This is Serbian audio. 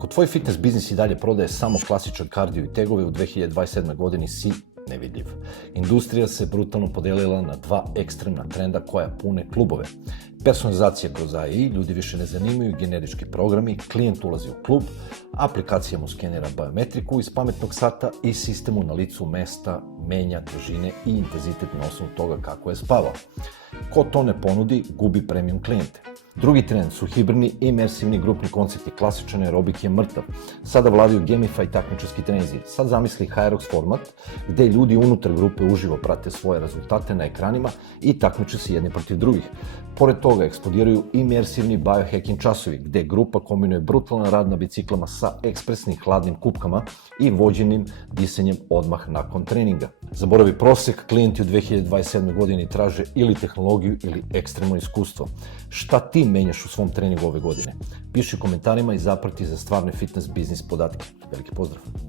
Ako tvoj fitness biznis i dalje prodaje samo klasičan kardio i tegove, u 2027. godini si nevidljiv. Industrija se brutalno podelila na dva ekstremna trenda koja pune klubove. Personalizacija kroz AI, ljudi više ne zanimaju generički programi, klijent ulazi u klub, aplikacija mu skenira biometriku iz pametnog sata i sistemu na licu mesta menja težine i intenzitet na osnovu toga kako je spavao. Ko to ne ponudi, gubi premium klijente. Drugi trend su hibridni i imersivni grupni koncepti. Klasičan aerobik je mrtav. Sada vladaju gamify takmičarski treninzi. Sad zamisli Hyrox format gde ljudi unutar grupe uživo prate svoje rezultate na ekranima i takmiče se jedni protiv drugih. Pored toga eksplodiraju imersivni biohacking časovi gde grupa kombinuje brutalan rad na biciklama sa ekspresnim hladnim kupkama i vođenim disanjem odmah nakon treninga. Zaboravi prosek, klijenti u 2027. godini traže ili tehnologiju ili ekstremno iskustvo. Šta ti menjaš u svom treningu ove godine? Piši u komentarima i zaprati za stvarne fitness biznis podatke. Veliki pozdrav!